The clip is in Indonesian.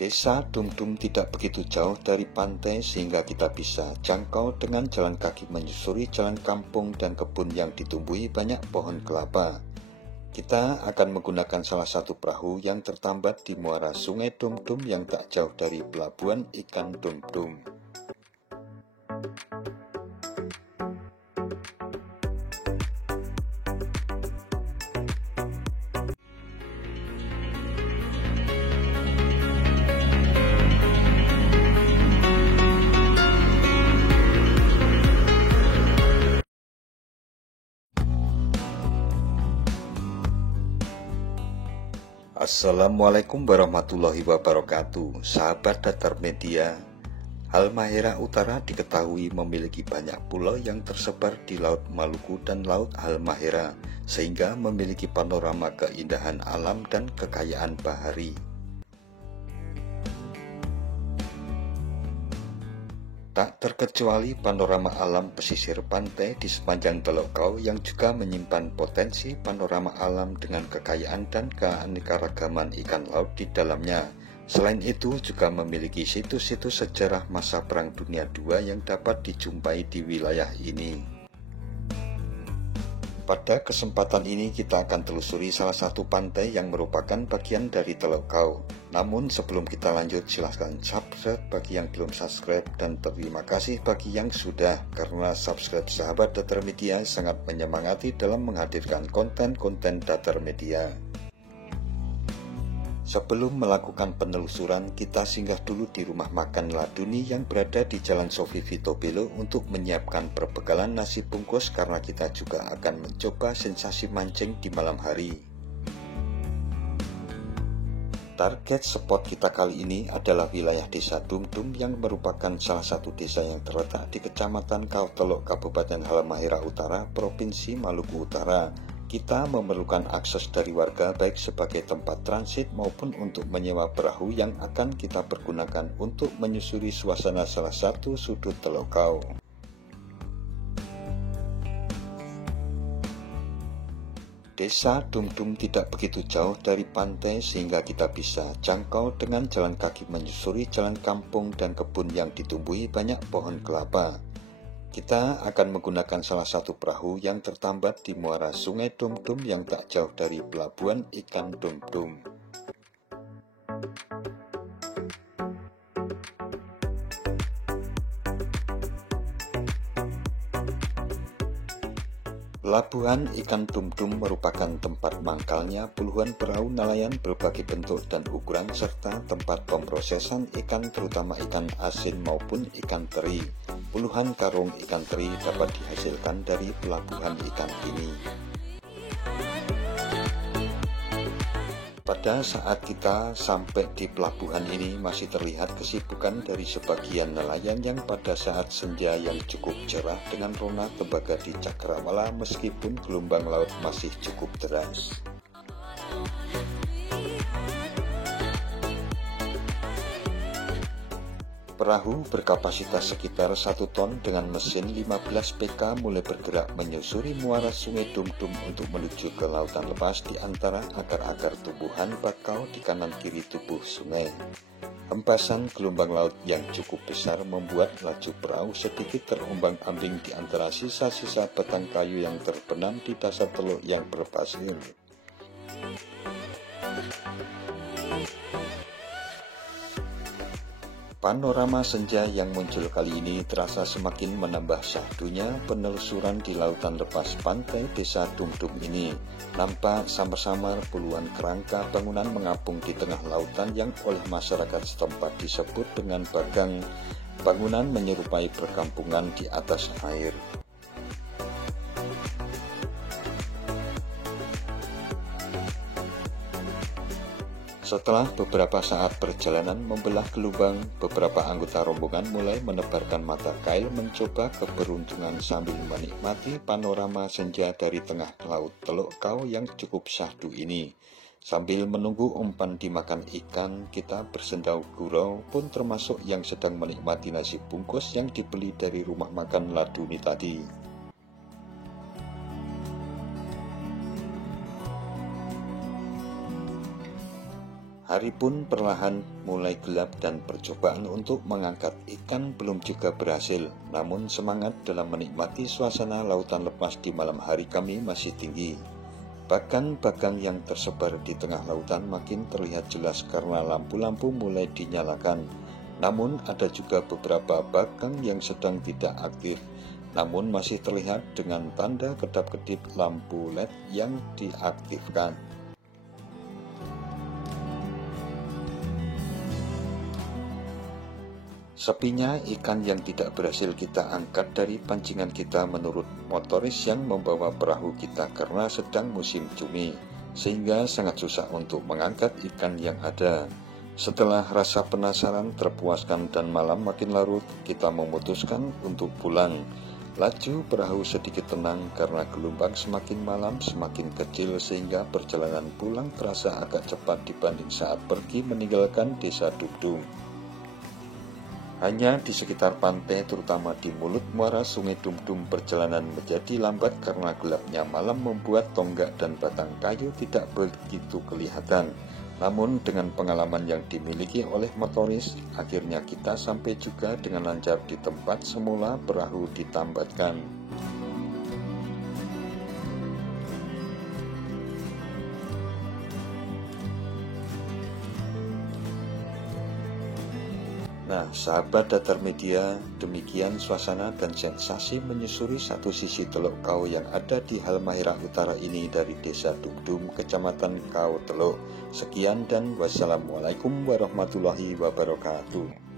Desa Dumdum tidak begitu jauh dari pantai sehingga kita bisa jangkau dengan jalan kaki menyusuri jalan kampung dan kebun yang ditumbuhi banyak pohon kelapa. Kita akan menggunakan salah satu perahu yang tertambat di muara Sungai Dumdum yang tak jauh dari pelabuhan ikan Dumdum. Assalamualaikum warahmatullahi wabarakatuh. Sahabat Datar Media, Halmahera Utara diketahui memiliki banyak pulau yang tersebar di Laut Maluku dan Laut Halmahera, sehingga memiliki panorama keindahan alam dan kekayaan bahari. Tak terkecuali panorama alam pesisir pantai di sepanjang Teluk Kau yang juga menyimpan potensi panorama alam dengan kekayaan dan keanekaragaman ikan laut di dalamnya. Selain itu juga memiliki situs-situs sejarah masa Perang Dunia II yang dapat dijumpai di wilayah ini. Pada kesempatan ini kita akan telusuri salah satu pantai yang merupakan bagian dari Teluk Kau. Namun sebelum kita lanjut, silahkan subscribe bagi yang belum subscribe dan terima kasih bagi yang sudah, karena subscribe sahabat Datar Media sangat menyemangati dalam menghadirkan konten-konten Datar Media. Sebelum melakukan penelusuran, kita singgah dulu di rumah makan Laduni yang berada di Jalan Sofi Vitobelo untuk menyiapkan perbekalan nasi bungkus karena kita juga akan mencoba sensasi mancing di malam hari. Target spot kita kali ini adalah wilayah Desa Dumdum yang merupakan salah satu desa yang terletak di Kecamatan Kauteluk, Kabupaten Halmahera Utara, Provinsi Maluku Utara. Kita memerlukan akses dari warga baik sebagai tempat transit maupun untuk menyewa perahu yang akan kita pergunakan untuk menyusuri suasana salah satu sudut Teluk Kau. Desa Dumdum tidak begitu jauh dari pantai sehingga kita bisa jangkau dengan jalan kaki menyusuri jalan kampung dan kebun yang ditumbuhi banyak pohon kelapa. Kita akan menggunakan salah satu perahu yang tertambat di muara Sungai Dumdum yang tak jauh dari pelabuhan ikan Dumdum. Pelabuhan ikan Dumdum merupakan tempat mangkalnya puluhan perahu nelayan berbagai bentuk dan ukuran serta tempat pemrosesan ikan terutama ikan asin maupun ikan teri. Puluhan karung ikan teri dapat dihasilkan dari pelabuhan ikan ini. Pada saat kita sampai di pelabuhan ini masih terlihat kesibukan dari sebagian nelayan yang pada saat senja yang cukup cerah dengan rona tembaga di cakrawala meskipun gelombang laut masih cukup deras. Perahu berkapasitas sekitar 1 ton dengan mesin 15 PK mulai bergerak menyusuri muara Sungai Dumdum untuk menuju ke lautan lepas di antara akar-akar tumbuhan bakau di kanan kiri tubuh sungai. Hempasan gelombang laut yang cukup besar membuat laju perahu sedikit terombang-ambing di antara sisa-sisa batang kayu yang terbenam di dasar teluk yang berpasir. Panorama senja yang muncul kali ini terasa semakin menambah syahdunya penelusuran di lautan lepas pantai Desa Dumdum ini. Nampak samar-samar puluhan kerangka bangunan mengapung di tengah lautan yang oleh masyarakat setempat disebut dengan bagang. Bangunan menyerupai perkampungan di atas air. Setelah beberapa saat perjalanan membelah gelombang, beberapa anggota rombongan mulai menebarkan mata kail mencoba keberuntungan sambil menikmati panorama senja dari tengah laut Teluk Kau yang cukup syahdu ini. Sambil menunggu umpan dimakan ikan, kita bersendau gurau pun termasuk yang sedang menikmati nasi bungkus yang dibeli dari rumah makan Laduni tadi. Hari pun perlahan mulai gelap dan percobaan untuk mengangkat ikan belum juga berhasil. Namun semangat dalam menikmati suasana lautan lepas di malam hari kami masih tinggi. Bahkan bagang yang tersebar di tengah lautan makin terlihat jelas karena lampu-lampu mulai dinyalakan. Namun ada juga beberapa bagang yang sedang tidak aktif, namun masih terlihat dengan tanda kedap-kedip lampu LED yang diaktifkan. Sepinya ikan yang tidak berhasil kita angkat dari pancingan kita menurut motoris yang membawa perahu kita karena sedang musim cumi, sehingga sangat susah untuk mengangkat ikan yang ada. Setelah rasa penasaran terpuaskan dan malam makin larut, kita memutuskan untuk pulang. Laju perahu sedikit tenang karena gelombang semakin malam semakin kecil sehingga perjalanan pulang terasa agak cepat dibanding saat pergi meninggalkan desa Dumdum. Hanya di sekitar pantai, terutama di mulut muara Sungai Dumdum, perjalanan menjadi lambat karena gelapnya malam membuat tonggak dan batang kayu tidak begitu kelihatan. Namun dengan pengalaman yang dimiliki oleh motoris, akhirnya kita sampai juga dengan lancar di tempat semula perahu ditambatkan. Nah, sahabat Datar Media, demikian suasana dan sensasi menyusuri satu sisi Teluk Kau yang ada di Halmahera Utara ini dari Desa Dumdum, Kecamatan Kau Teluk. Sekian dan wassalamualaikum warahmatullahi wabarakatuh.